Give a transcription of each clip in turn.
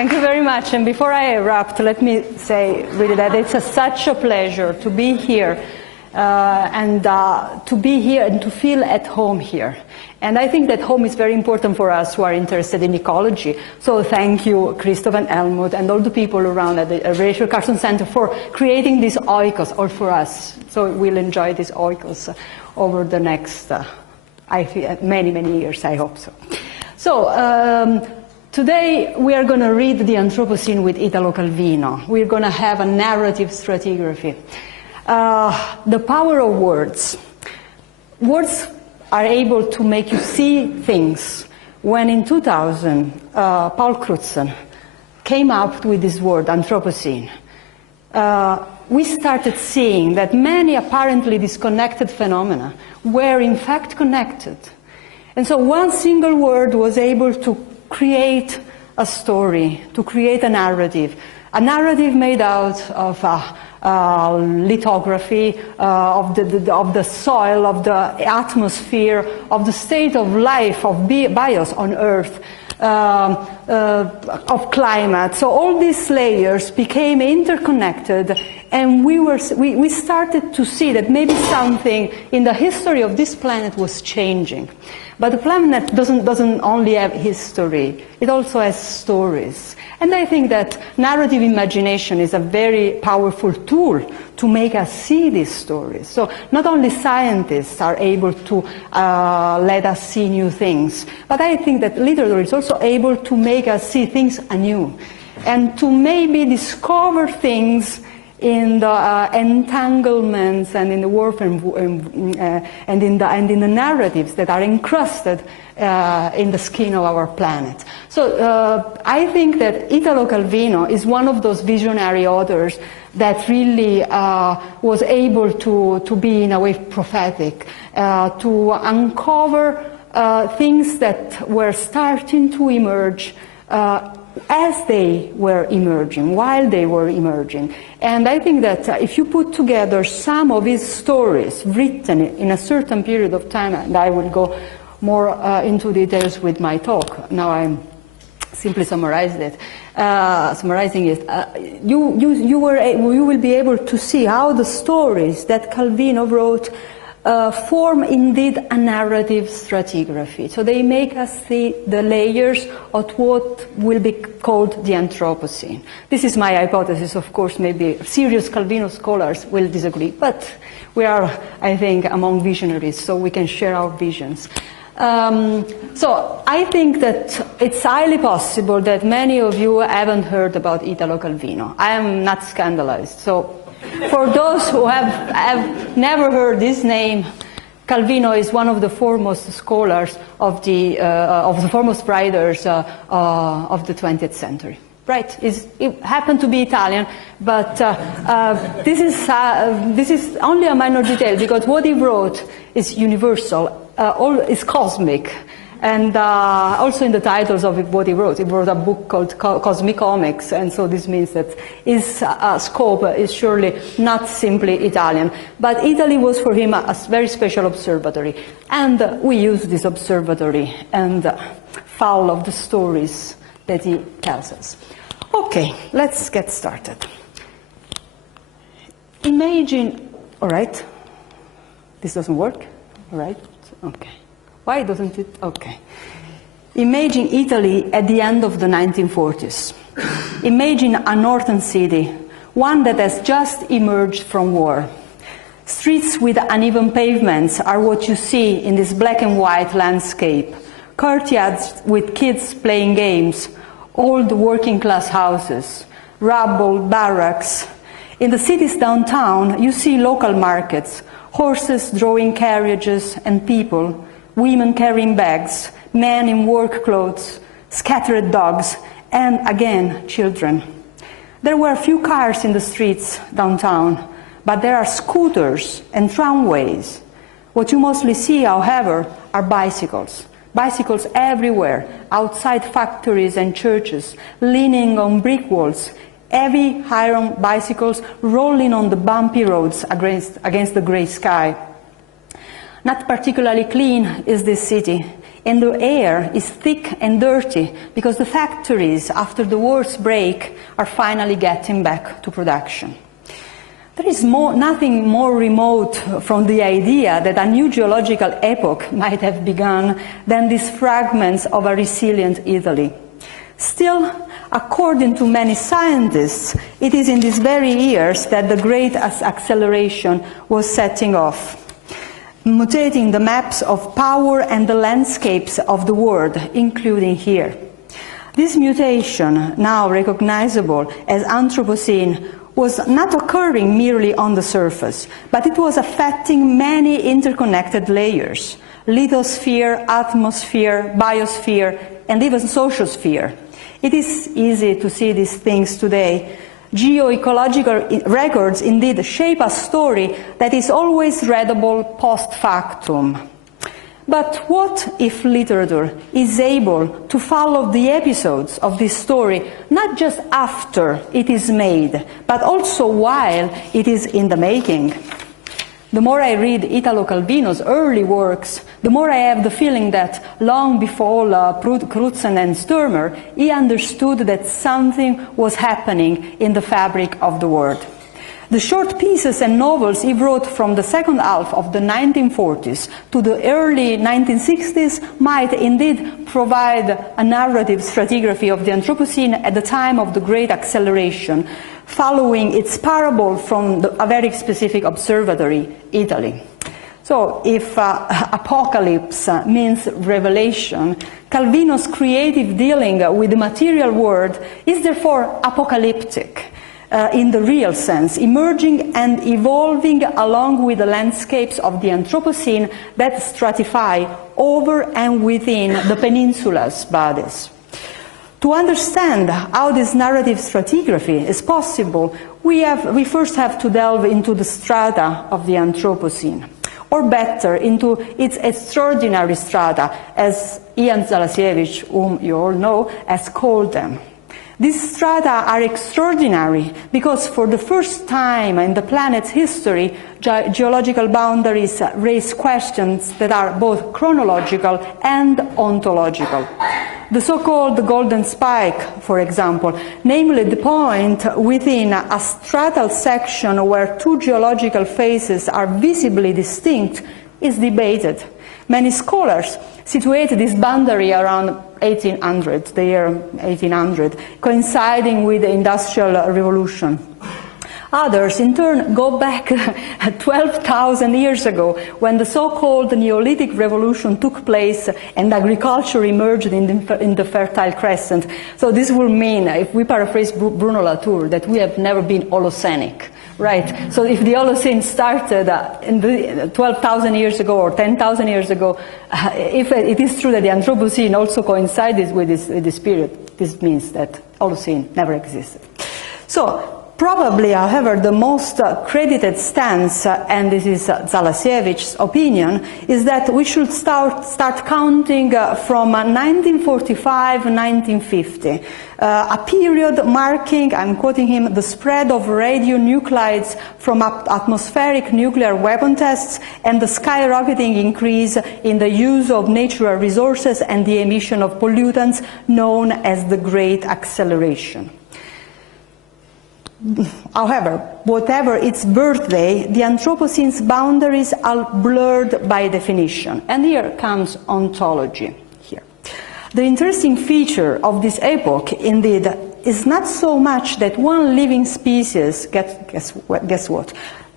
Thank you very much. And before I wrap, let me say really that it's such a pleasure to be here and to feel at home here. And I think that home is very important for us who are interested in ecology. So thank you, Christoph and Helmut, and all the people around at the Rachel Carson Center for creating this oikos, all for us. So we'll enjoy this oikos over the next many, many years, I hope so. So today we are going to read the Anthropocene with Italo Calvino. We're going to have a narrative stratigraphy. The power of words. Words are able to make you see things. When in 2000, Paul Crutzen came up with this word, Anthropocene, we started seeing that many apparently disconnected phenomena were in fact connected. And so one single word was able to create a story, to create a narrative made out of lithography, of the soil, of the atmosphere, of the state of life, of bios on Earth, of climate. So all these layers became interconnected, and we started to see that maybe something in the history of this planet was changing. But the planet doesn't only have history, it also has stories. And I think that narrative imagination is a very powerful tool to make us see these stories. So not only scientists are able to let us see new things, but I think that literature is also able to make us see things anew and to maybe discover things in the entanglements and in the warp and in the narratives that are encrusted in the skin of our planet. So I think that Italo Calvino is one of those visionary authors that really was able to be in a way prophetic, to uncover things that were starting to emerge as they were emerging, while they were emerging. And I think that if you put together some of his stories written in a certain period of time, and I will go more into details with my talk, now I'm simply summarizing it, you will be able to see how the stories that Calvino wrote form indeed a narrative stratigraphy. So they make us see the layers of what will be called the Anthropocene. This is my hypothesis, of course. Maybe serious Calvino scholars will disagree, but we are, I think, among visionaries, so we can share our visions. So I think that it's highly possible that many of you haven't heard about Italo Calvino. I am not scandalized. So for those who have never heard this name, Calvino is one of the foremost scholars of the foremost writers of the 20th century. Right? It happened to be Italian, but this is only a minor detail because what he wrote is universal, is cosmic. And also in the titles of what he wrote a book called Cosmic Comics, and so this means that his scope is surely not simply Italian. But Italy was for him a very special observatory, and we use this observatory and foul of the stories that he tells us. Okay, let's get started. Imagine, all right, this doesn't work, all right, okay. Why doesn't it? Okay. Imagine Italy at the end of the 1940s. Imagine a northern city, one that has just emerged from war. Streets with uneven pavements are what you see in this black and white landscape. Courtyards with kids playing games, old working class houses, rubble, barracks. In the city's downtown, you see local markets, horses drawing carriages and people, women carrying bags, men in work clothes, scattered dogs, and again, children. There were few cars in the streets downtown, but there are scooters and tramways. What you mostly see, however, are bicycles. Bicycles everywhere, outside factories and churches, leaning on brick walls, heavy iron bicycles rolling on the bumpy roads against the grey sky. Not particularly clean is this city, and the air is thick and dirty because the factories, after the war's break, are finally getting back to production. There is nothing more remote from the idea that a new geological epoch might have begun than these fragments of a resilient Italy. Still, according to many scientists, it is in these very years that the great acceleration was setting off, mutating the maps of power and the landscapes of the world, including here. This mutation, now recognizable as Anthropocene, was not occurring merely on the surface, but it was affecting many interconnected layers: lithosphere, atmosphere, biosphere, and even sociosphere. It is easy to see these things today. Geoecological records indeed shape a story that is always readable post factum. But what if literature is able to follow the episodes of this story, not just after it is made, but also while it is in the making? The more I read Italo Calvino's early works, the more I have the feeling that long before Crutzen and Sturmer, he understood that something was happening in the fabric of the world. The short pieces and novels he wrote from the second half of the 1940s to the early 1960s might indeed provide a narrative stratigraphy of the Anthropocene at the time of the Great Acceleration, following its parable from a very specific observatory, Italy. So if apocalypse means revelation, Calvino's creative dealing with the material world is therefore apocalyptic. In the real sense, emerging and evolving along with the landscapes of the Anthropocene that stratify over and within the peninsula's bodies. To understand how this narrative stratigraphy is possible, we first have to delve into the strata of the Anthropocene, or better, into its extraordinary strata, as Ian Zalasiewicz, whom you all know, has called them. These strata are extraordinary because for the first time in the planet's history, geological boundaries raise questions that are both chronological and ontological. The so-called golden spike, for example, namely the point within a stratal section where two geological phases are visibly distinct, is debated. Many scholars situate this boundary around 1800, the year 1800, coinciding with the Industrial Revolution. Others, in turn, go back 12,000 years ago, when the so-called Neolithic Revolution took place and agriculture emerged in the Fertile Crescent. So this will mean, if we paraphrase Bruno Latour, that we have never been Holocenic. Right. So if the Holocene started 12,000 years ago or 10,000 years ago, if it is true that the Anthropocene also coincides with this period, this means that Holocene never existed. So probably, however, the most credited stance, and this is Zalasiewicz's opinion, is that we should start counting from 1945-1950, a period marking, I'm quoting him, the spread of radionuclides from atmospheric nuclear weapon tests and the skyrocketing increase in the use of natural resources and the emission of pollutants known as the Great Acceleration. However, whatever its birthday, the Anthropocene's boundaries are blurred by definition. And here comes ontology. Here, the interesting feature of this epoch, indeed, is not so much that one living species, guess what,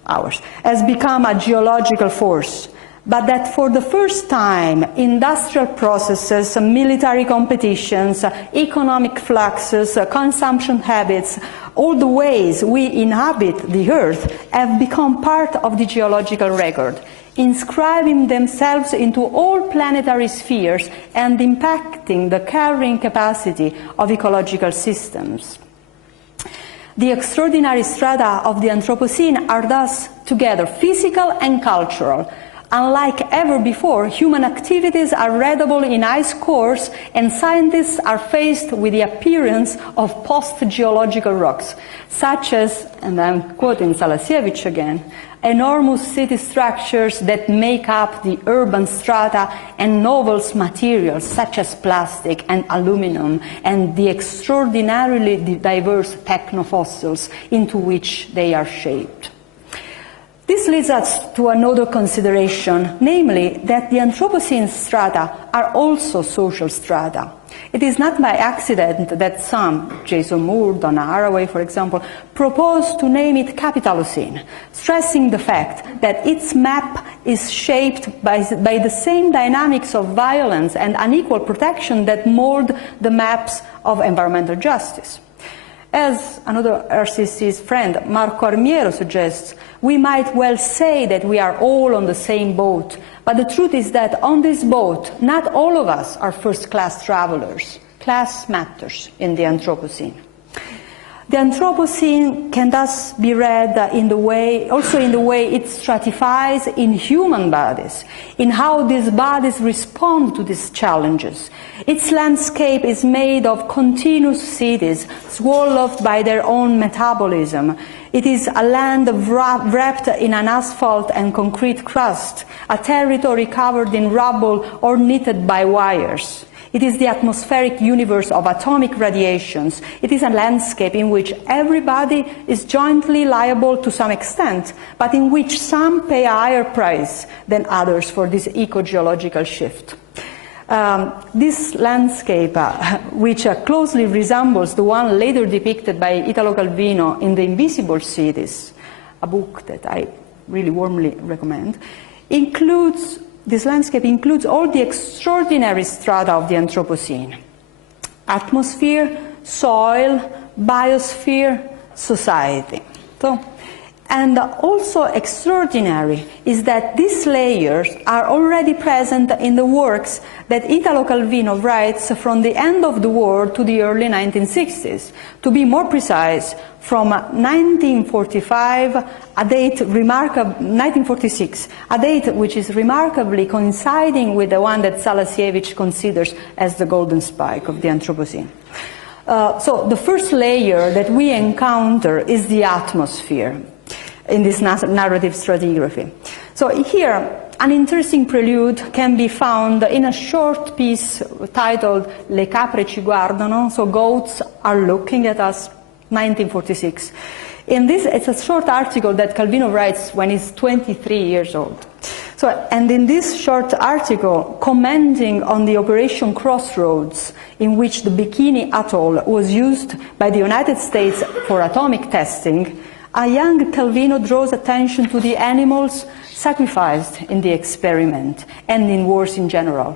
ours, has become a geological force, but that for the first time, industrial processes, military competitions, economic fluxes, consumption habits, all the ways we inhabit the Earth have become part of the geological record, inscribing themselves into all planetary spheres and impacting the carrying capacity of ecological systems. The extraordinary strata of the Anthropocene are thus together physical and cultural, Unlike ever before, human activities are readable in ice cores, and scientists are faced with the appearance of post-geological rocks, such as, and I'm quoting Zalasiewicz again, enormous city structures that make up the urban strata and novel materials such as plastic and aluminum, and the extraordinarily diverse technofossils into which they are shaped. This leads us to another consideration, namely that the Anthropocene strata are also social strata. It is not by accident that some, Jason Moore, Donna Haraway, for example, propose to name it Capitalocene, stressing the fact that its map is shaped by the same dynamics of violence and unequal protection that mold the maps of environmental justice. As another RCC's friend, Marco Armiero, suggests, we might well say that we are all on the same boat, but the truth is that on this boat, not all of us are first-class travelers. Class matters in the Anthropocene. The Anthropocene can thus be read also in the way it stratifies in human bodies, in how these bodies respond to these challenges. Its landscape is made of continuous cities, swallowed by their own metabolism. It is a land wrapped in an asphalt and concrete crust, a territory covered in rubble or knitted by wires. It is the atmospheric universe of atomic radiations. It is a landscape in which everybody is jointly liable to some extent, but in which some pay a higher price than others for this eco-geological shift. This landscape, which closely resembles the one later depicted by Italo Calvino in The Invisible Cities, a book that I really warmly recommend, this landscape includes all the extraordinary strata of the Anthropocene: atmosphere, soil, biosphere, society. And also extraordinary is that these layers are already present in the works that Italo Calvino writes from the end of the war to the early 1960s. To be more precise, from 1945, 1946, a date which is remarkably coinciding with the one that Zalasiewicz considers as the golden spike of the Anthropocene. So the first layer that we encounter is the atmosphere in this narrative stratigraphy. So here, an interesting prelude can be found in a short piece titled Le capre ci guardano, so goats are looking at us, 1946. In this, it's a short article that Calvino writes when he's 23 years old. And in this short article, commenting on the Operation Crossroads, in which the Bikini Atoll was used by the United States for atomic testing, a young Calvino draws attention to the animals sacrificed in the experiment and in wars in general.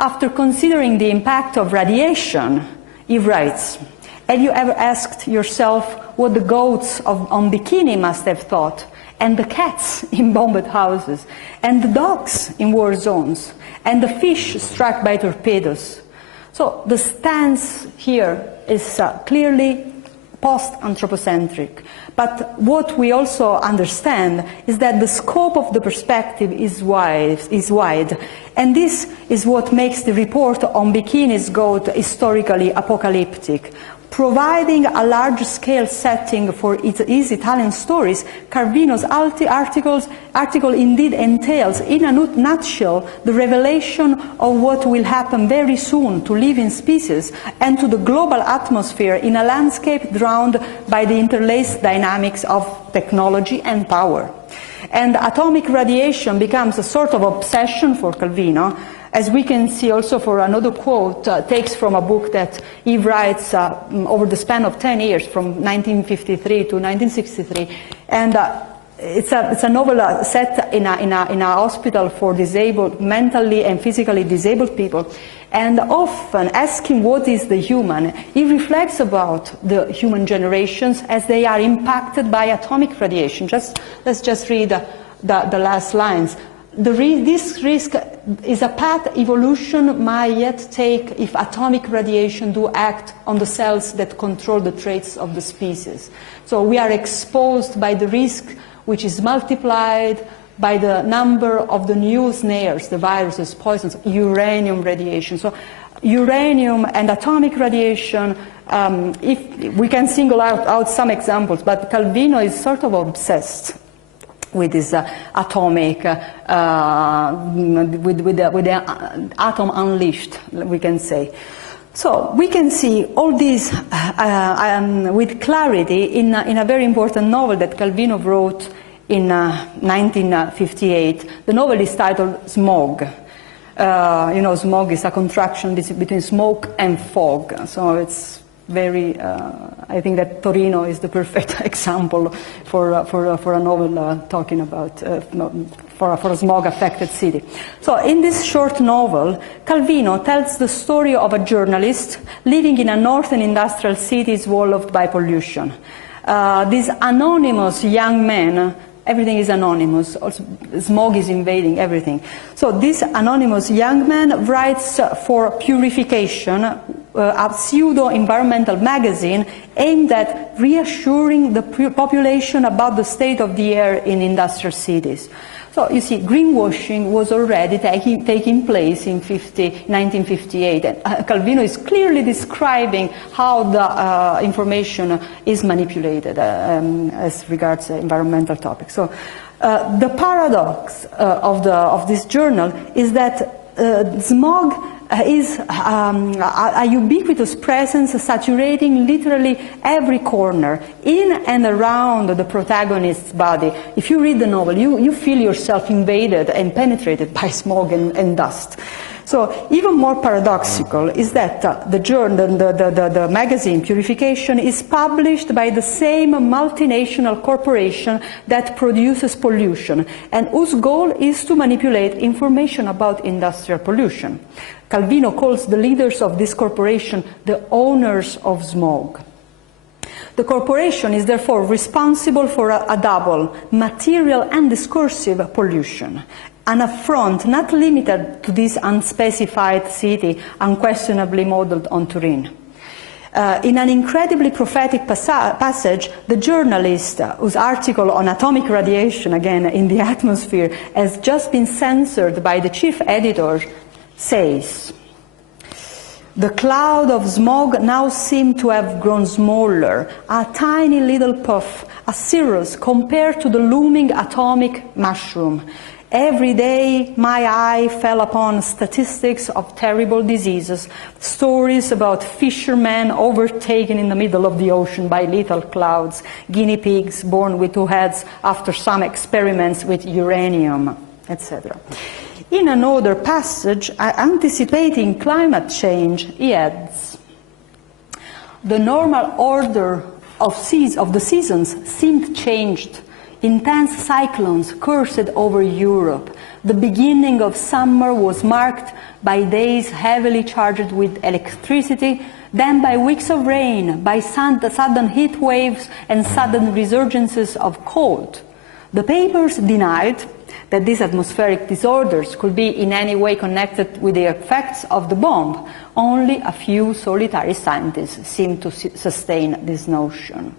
After considering the impact of radiation, he writes, "Have you ever asked yourself what the goats on Bikini must have thought, and the cats in bombed houses, and the dogs in war zones, and the fish struck by torpedoes?" So the stance here is clearly post-anthropocentric. But what we also understand is that the scope of the perspective is wide, and this is what makes the report on Bikini's goat historically apocalyptic. Providing a large-scale setting for his Italian stories, Calvino's article indeed entails, in a nutshell, the revelation of what will happen very soon to living species and to the global atmosphere in a landscape drowned by the interlaced dynamics of technology and power. And atomic radiation becomes a sort of obsession for Calvino, as we can see also for another quote, takes from a book that he writes over the span of 10 years, from 1953 to 1963. And it's a novel set in a hospital for mentally and physically disabled people. And often asking what is the human, he reflects about the human generations as they are impacted by atomic radiation. Let's just read the last lines. This risk is a path evolution might yet take if atomic radiation do act on the cells that control the traits of the species. So we are exposed by the risk which is multiplied by the number of the new snares, the viruses, poisons, uranium radiation. So uranium and atomic radiation, if we can single out some examples, but Calvino is sort of obsessed with this atomic, with the atom unleashed, we can say. So we can see all this with clarity in a very important novel that Calvino wrote in 1958. The novel is titled Smog. You know, smog is a contraction between smoke and fog, so it's very, I think that Torino is the perfect example for a novel talking about, for a smog-affected city. So in this short novel, Calvino tells the story of a journalist living in a northern industrial city swallowed by pollution. This anonymous young man, everything is anonymous, also smog is invading everything. So this anonymous young man writes for Purification, a pseudo-environmental magazine aimed at reassuring the population about the state of the air in industrial cities. So you see, greenwashing was already taking place in 1958, and Calvino is clearly describing how the information is manipulated as regards environmental topics. So the paradox of this journal is that smog is a ubiquitous presence saturating literally every corner, in and around the protagonist's body. If you read the novel, you feel yourself invaded and penetrated by smog and dust. So even more paradoxical is that the magazine Purification is published by the same multinational corporation that produces pollution, and whose goal is to manipulate information about industrial pollution. Calvino calls the leaders of this corporation the owners of smog. The corporation is therefore responsible for a double, material and discursive pollution, an affront not limited to this unspecified city unquestionably modeled on Turin. In an incredibly prophetic passage, the journalist, whose article on atomic radiation, again in the atmosphere, has just been censored by the chief editor, says, "The cloud of smog now seemed to have grown smaller, a tiny little puff, a cirrus compared to the looming atomic mushroom. Every day my eye fell upon statistics of terrible diseases, stories about fishermen overtaken in the middle of the ocean by little clouds, guinea pigs born with two heads after some experiments with uranium, etc." In another passage, anticipating climate change, he adds, "The normal order of the seasons seemed changed. Intense cyclones coursed over Europe. The beginning of summer was marked by days heavily charged with electricity, then by weeks of rain, by sudden heat waves and sudden resurgences of cold. The papers denied that these atmospheric disorders could be in any way connected with the effects of the bomb. Only a few solitary scientists seem to sustain this notion."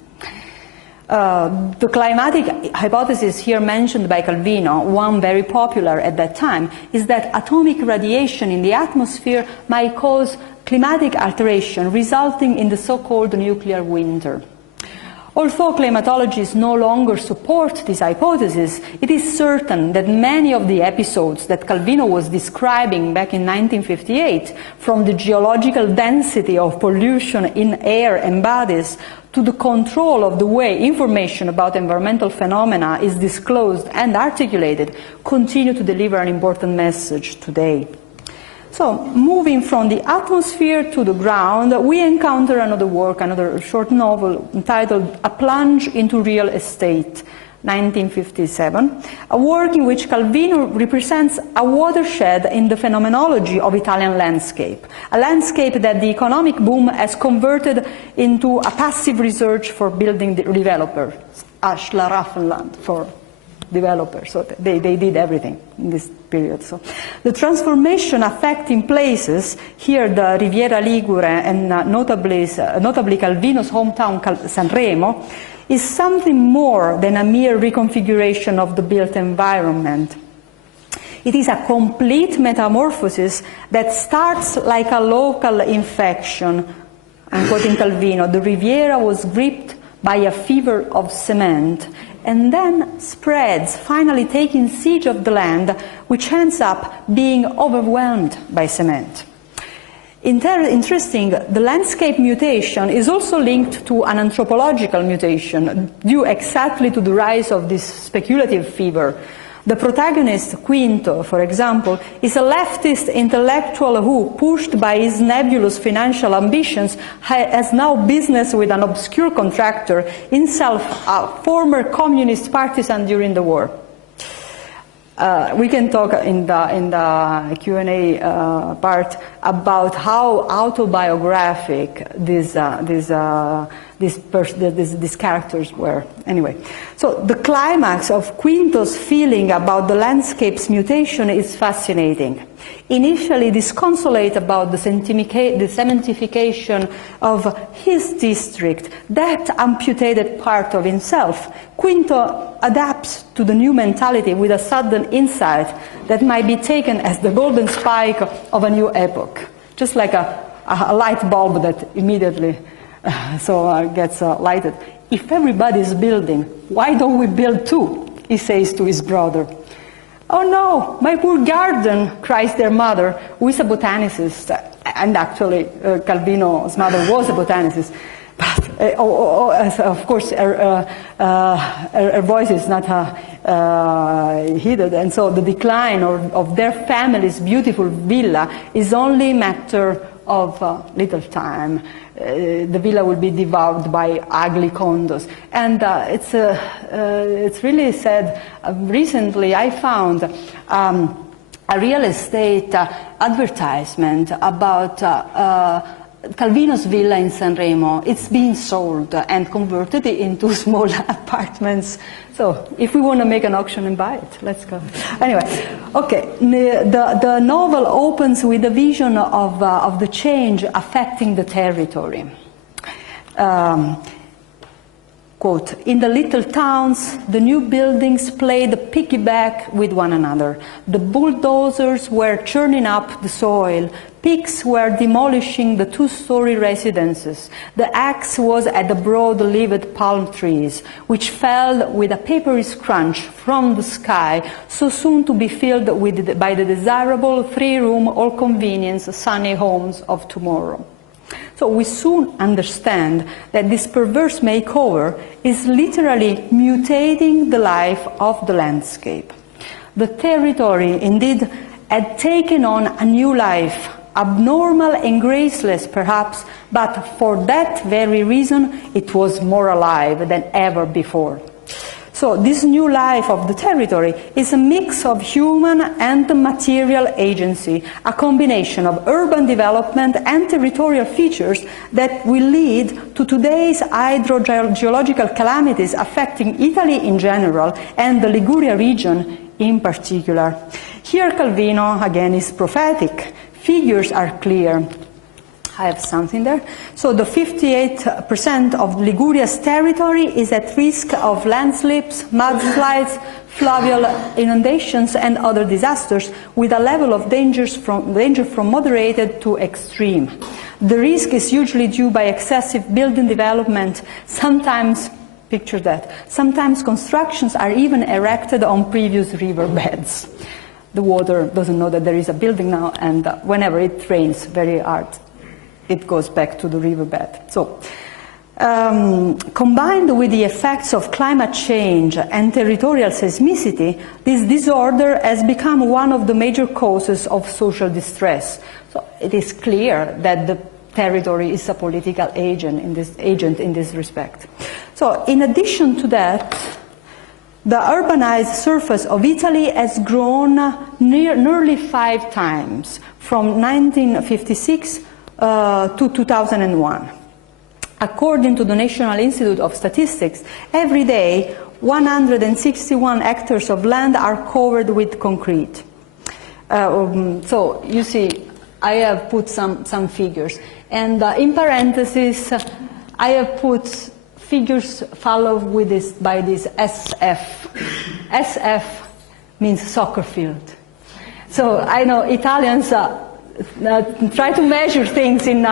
The climatic hypothesis here mentioned by Calvino, one very popular at that time, is that atomic radiation in the atmosphere might cause climatic alteration resulting in the so-called nuclear winter. Although climatologists no longer support this hypothesis, it is certain that many of the episodes that Calvino was describing back in 1958, from the geological density of pollution in air and bodies to the control of the way information about environmental phenomena is disclosed and articulated, continue to deliver an important message today. So, moving from the atmosphere to the ground, we encounter another work, another short novel entitled A Plunge into Real Estate, 1957, a work in which Calvino represents a watershed in the phenomenology of Italian landscape, a landscape that the economic boom has converted into a passive research for building developers, a Schlaraffenland for developers. So they did everything in this period. So the transformation affecting places, here the Riviera Ligure and notably Calvino's hometown Sanremo, is something more than a mere reconfiguration of the built environment. It is a complete metamorphosis that starts like a local infection. I'm quoting Calvino, the Riviera was gripped by a fever of cement, and then spreads, finally taking siege of the land, which ends up being overwhelmed by cement. Interesting, the landscape mutation is also linked to an anthropological mutation, due exactly to the rise of this speculative fever. The protagonist, Quinto, for example, is a leftist intellectual who, pushed by his nebulous financial ambitions, has now business with an obscure contractor, himself a former communist partisan during the war. We can talk in the Q&A part about how autobiographic these characters were. Anyway, so the climax of Quinto's feeling about the landscape's mutation is fascinating. Initially disconsolate about the cementification of his district, that amputated part of himself, Quinto adapts to the new mentality with a sudden insight that might be taken as the golden spike of a new epoch, just like a light bulb that immediately gets lighted. If everybody is building, why don't we build too? He says to his brother. Oh no, my poor garden, cries their mother, who is a botanicist. And actually, Calvino's mother was a botanicist. But, of course, her voice is not heeded. And so the decline of their family's beautiful villa is only a matter of little time. The villa will be devoured by ugly condos, and it's really sad. Recently, I found a real estate advertisement about Calvino's villa in Sanremo. It's being sold and converted into small apartments. So, if we want to make an auction and buy it, let's go. Anyway, okay. The novel opens with a vision of the change affecting the territory. Quote, in the little towns, the new buildings played piggyback with one another. The bulldozers were churning up the soil. Pigs were demolishing the two-story residences. The axe was at the broad-leaved palm trees, which fell with a papery crunch from the sky, so soon to be filled by the desirable three-room, all-convenience, sunny homes of tomorrow. So we soon understand that this perverse makeover is literally mutating the life of the landscape. The territory, indeed, had taken on a new life, abnormal and graceless perhaps, but for that very reason it was more alive than ever before. So this new life of the territory is a mix of human and material agency, a combination of urban development and territorial features that will lead to today's hydrogeological calamities affecting Italy in general and the Liguria region in particular. Here Calvino, again, is prophetic. Figures are clear. I have something there. So the 58% of Liguria's territory is at risk of landslips, mudslides, fluvial inundations and other disasters, with a level of danger from moderated to extreme. The risk is usually due by excessive building development. Sometimes, picture that, sometimes constructions are even erected on previous riverbeds. The water doesn't know that there is a building now, and whenever it rains very hard, it goes back to the riverbed. So, combined with the effects of climate change and territorial seismicity, this disorder has become one of the major causes of social distress. So it is clear that the territory is a political agent in this respect. So in addition to that, the urbanized surface of Italy has grown nearly 5 times, from 1956 to 2001. According to the National Institute of Statistics, every day 161 hectares of land are covered with concrete. So you see, I have put some figures, and in parentheses I have put figures followed with this, by this SF. SF means soccer field. So I know Italians try to measure things in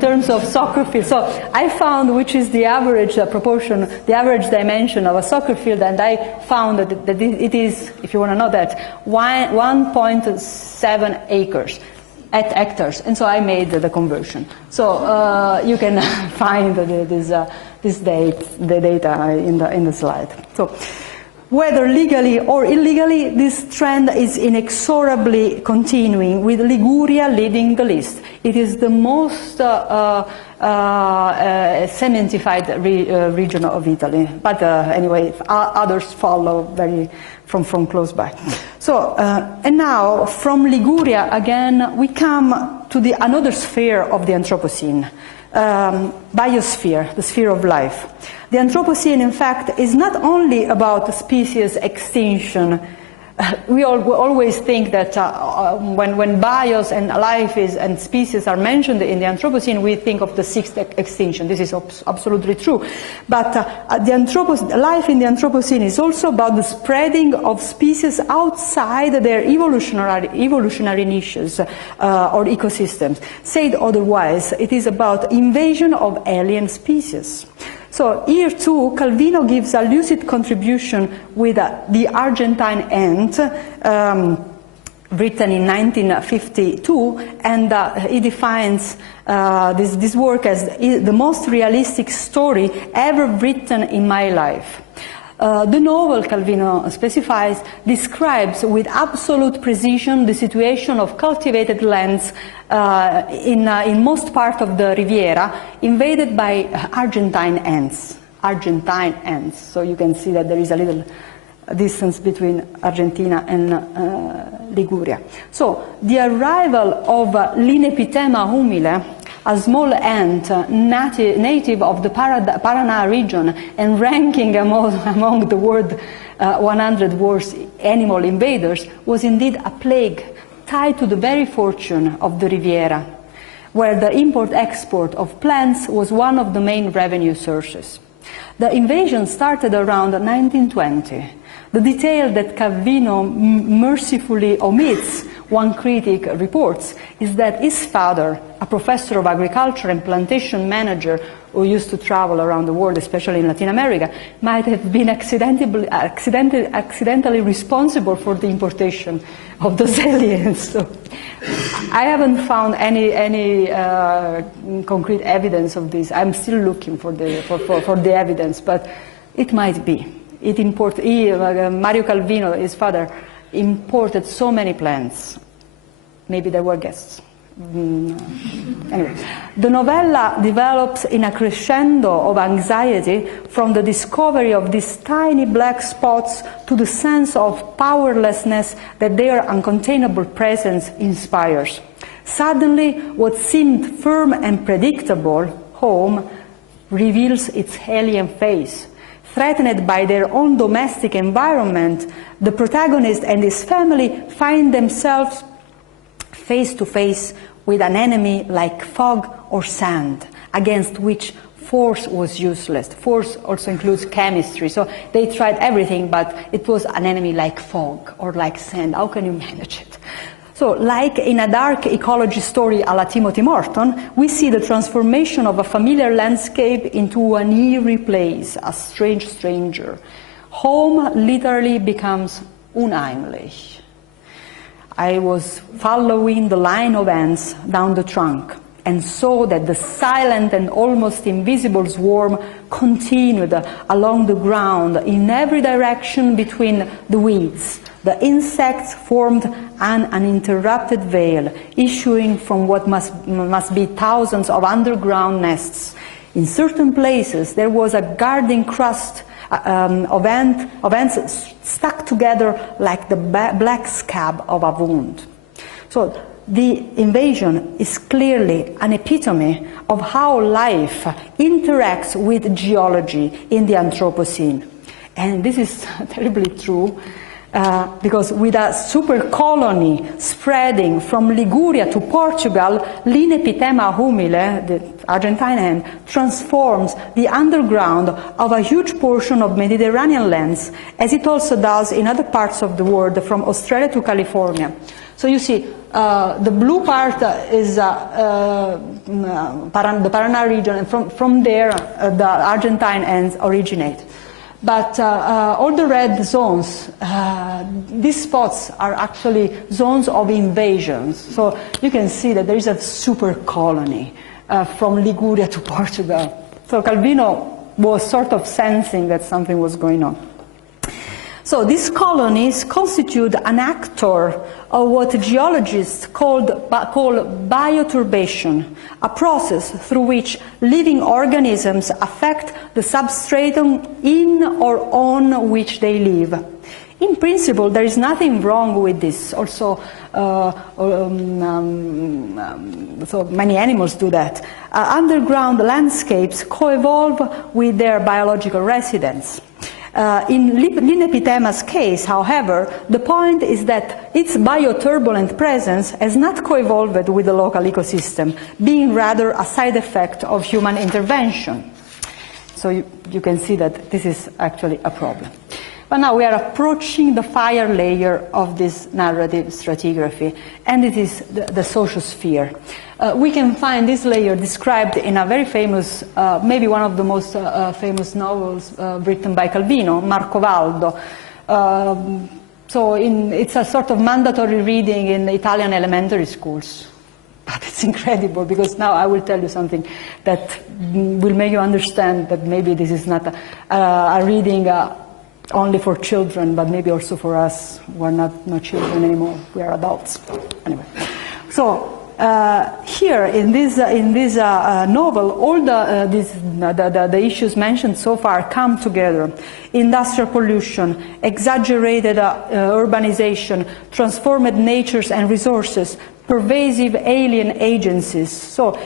terms of soccer field. So I found which is the average proportion, the average dimension of a soccer field, and I found that it is, if you want to know that, 1.7 acres at hectares, and so I made the conversion. So you can find the data in the slide. So whether legally or illegally, this trend is inexorably continuing, with Liguria leading the list. It is the most cementified region of Italy, but anyway, others follow from close by. So, and now from Liguria again, we come to another sphere of the Anthropocene, biosphere, the sphere of life. The Anthropocene, in fact, is not only about species extinction. We always think that when bios and life and species are mentioned in the Anthropocene, we think of the sixth extinction. This is absolutely true. But life in the Anthropocene is also about the spreading of species outside their evolutionary niches or ecosystems. Said otherwise, it is about invasion of alien species. So here too, Calvino gives a lucid contribution with the Argentine ant, written in 1952, and he defines this work as the most realistic story ever written in my life. The novel, Calvino specifies, describes with absolute precision the situation of cultivated lands in most part of the Riviera, invaded by Argentine ants. So you can see that there is a little distance between Argentina and Liguria. So the arrival of Linepithema humile, a small ant native of the Paraná region and ranking among the world's 100 worst animal invaders, was indeed a plague tied to the very fortune of the Riviera, where the import-export of plants was one of the main revenue sources. The invasion started around 1920. The detail that Calvino mercifully omits, one critic reports, is that his father, a professor of agriculture and plantation manager who used to travel around the world, especially in Latin America, might have been accidentally responsible for the importation of those aliens. So I haven't found any concrete evidence of this. I'm still looking for the evidence, but it might be. Mario Calvino, his father, imported so many plants. Maybe there were guests. Anyway, the novella develops in a crescendo of anxiety from the discovery of these tiny black spots to the sense of powerlessness that their uncontainable presence inspires. Suddenly, what seemed firm and predictable, home, reveals its alien face. Threatened by their own domestic environment, the protagonist and his family find themselves face to face with an enemy like fog or sand, against which force was useless. Force also includes chemistry, so they tried everything, but it was an enemy like fog or like sand. How can you manage it? So, like in a dark ecology story a la Timothy Morton, we see the transformation of a familiar landscape into an eerie place, a strange stranger. Home literally becomes unheimlich. I was following the line of ants down the trunk and saw that the silent and almost invisible swarm continued along the ground in every direction between the weeds. The insects formed an uninterrupted veil, issuing from what must be thousands of underground nests. In certain places, there was a guarding crust of ants stuck together like the black scab of a wound. So the invasion is clearly an epitome of how life interacts with geology in the Anthropocene. And this is terribly true. because with a super colony spreading from Liguria to Portugal, Linepithema humile, the Argentine hen, transforms the underground of a huge portion of Mediterranean lands, as it also does in other parts of the world, from Australia to California. So you see, the blue part is the Paraná region, and from there the Argentine hens originate. But all the red zones, these spots are actually zones of invasions. So you can see that there is a super colony from Liguria to Portugal. So Calvino was sort of sensing that something was going on. So these colonies constitute an actor of what geologists call bioturbation, a process through which living organisms affect the substratum in or on which they live. In principle, there is nothing wrong with this. Also, so many animals do that. Underground landscapes co-evolve with their biological residents. In Linepithema's case, however, the point is that its bioturbulent presence has not co-evolved with the local ecosystem, being rather a side effect of human intervention. So you can see that this is actually a problem. But now we are approaching the fire layer of this narrative stratigraphy, and it is the social sphere. We can find this layer described in a very famous, maybe one of the most famous novels written by Calvino, Marcovaldo. It's a sort of mandatory reading in Italian elementary schools. But it's incredible, because now I will tell you something that will make you understand that maybe this is not a reading only for children, but maybe also for us who are not children anymore. We are adults. Anyway, so here in this novel, all the issues mentioned so far come together: industrial pollution, exaggerated urbanization, transformed natures and resources, pervasive alien agencies. So,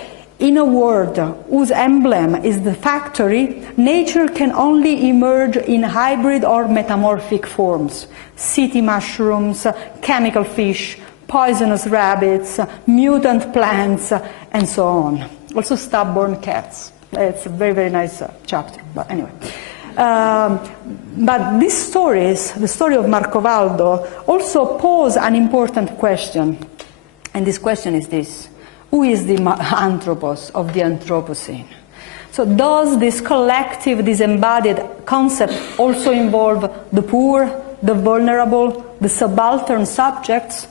in a world whose emblem is the factory, nature can only emerge in hybrid or metamorphic forms: city mushrooms, chemical fish, poisonous rabbits, mutant plants, and so on. Also stubborn cats. It's a very, very nice chapter, but anyway. But these stories, the story of Marcovaldo, also pose an important question. And this question is this: who is the anthropos of the Anthropocene? So does this collective, disembodied concept also involve the poor, the vulnerable, the subaltern subjects?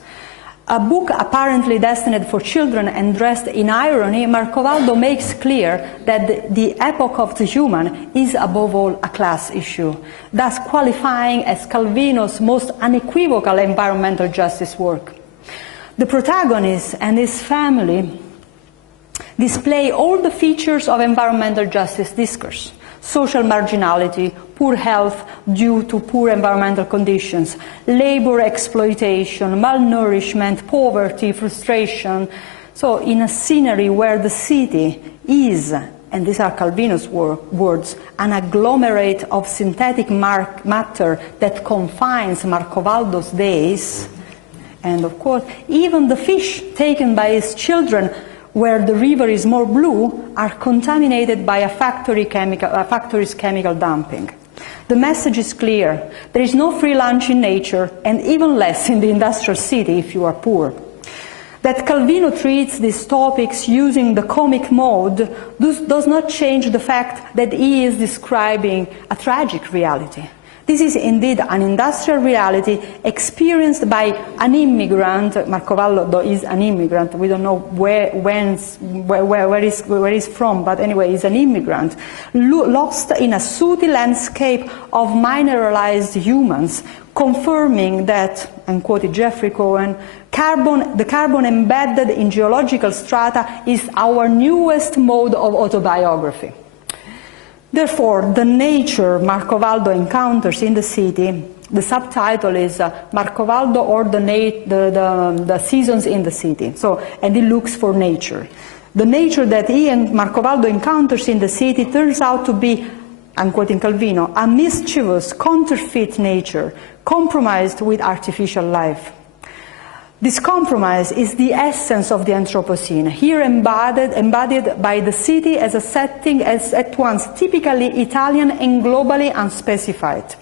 A book apparently destined for children and dressed in irony, Marcovaldo makes clear that the epoch of the human is above all a class issue, thus qualifying as Calvino's most unequivocal environmental justice work. The protagonist and his family display all the features of environmental justice discourse: social marginality, poor health due to poor environmental conditions, labor exploitation, malnourishment, poverty, frustration. So in a scenery where the city is, and these are Calvino's words, an agglomerate of synthetic matter that confines Marcovaldo's days, and of course, even the fish taken by his children, where the river is more blue, are contaminated by a factory's chemical dumping. The message is clear: there is no free lunch in nature, and even less in the industrial city if you are poor. That Calvino treats these topics using the comic mode does not change the fact that he is describing a tragic reality. This is indeed an industrial reality experienced by an immigrant. Marcovaldo is an immigrant. We don't know where he's from, but anyway, he's an immigrant, lost in a sooty landscape of mineralized humans, confirming that, and quoted Jeffrey Cohen, the carbon embedded in geological strata is our newest mode of autobiography. Therefore, the nature Marcovaldo encounters in the city, the subtitle is Marcovaldo or the seasons in the city. So, and he looks for nature. The nature that he and Marcovaldo encounters in the city turns out to be I'm quoting Calvino, a mischievous, counterfeit nature compromised with artificial life. This compromise is the essence of the Anthropocene, here embodied by the city as a setting as at once typically Italian and globally unspecified.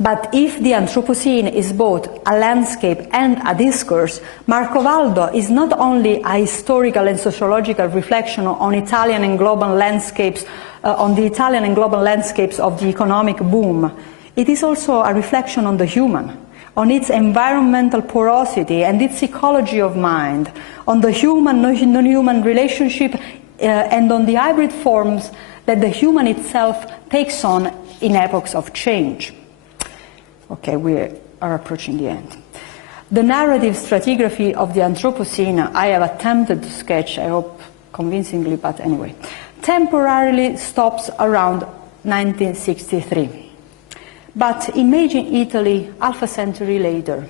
But if the Anthropocene is both a landscape and a discourse, Marcovaldo is not only a historical and sociological reflection on Italian and global landscapes, on the Italian and global landscapes of the economic boom. It is also a reflection on the human, on its environmental porosity and its ecology of mind, on the human-non-human relationship, and on the hybrid forms that the human itself takes on in epochs of change. Okay, we are approaching the end. The narrative stratigraphy of the Anthropocene I have attempted to sketch, I hope convincingly, but anyway, temporarily stops around 1963. But imagine Italy half a century later.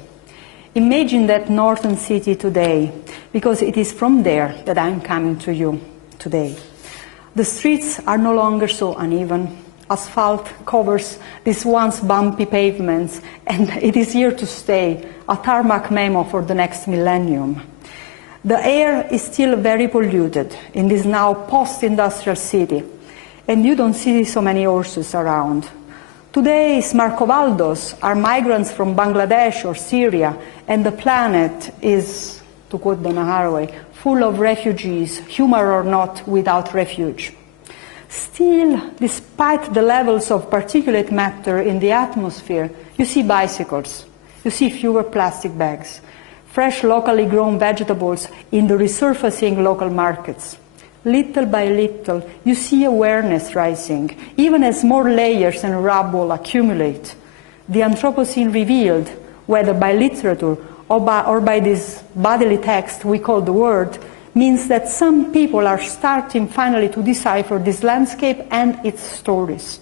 Imagine that northern city today, because it is from there that I'm coming to you today. The streets are no longer so uneven. Asphalt covers these once bumpy pavements, and it is here to stay, a tarmac memo for the next millennium. The air is still very polluted in this now post-industrial city, and you don't see so many horses around. Today's Marcovaldos are migrants from Bangladesh or Syria, and the planet is, to quote Donna Haraway, full of refugees, human or not, without refuge. Still, despite the levels of particulate matter in the atmosphere, you see bicycles, you see fewer plastic bags, fresh locally grown vegetables in the resurfacing local markets. Little by little, you see awareness rising, even as more layers and rubble accumulate. The Anthropocene revealed, whether by literature or by this bodily text we call the word, means that some people are starting finally to decipher this landscape and its stories.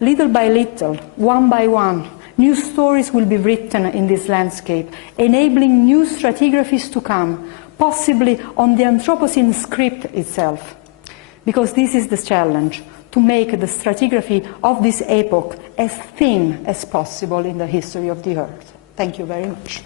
Little by little, one by one, new stories will be written in this landscape, enabling new stratigraphies to come, possibly on the Anthropocene script itself. Because this is the challenge, to make the stratigraphy of this epoch as thin as possible in the history of the Earth. Thank you very much.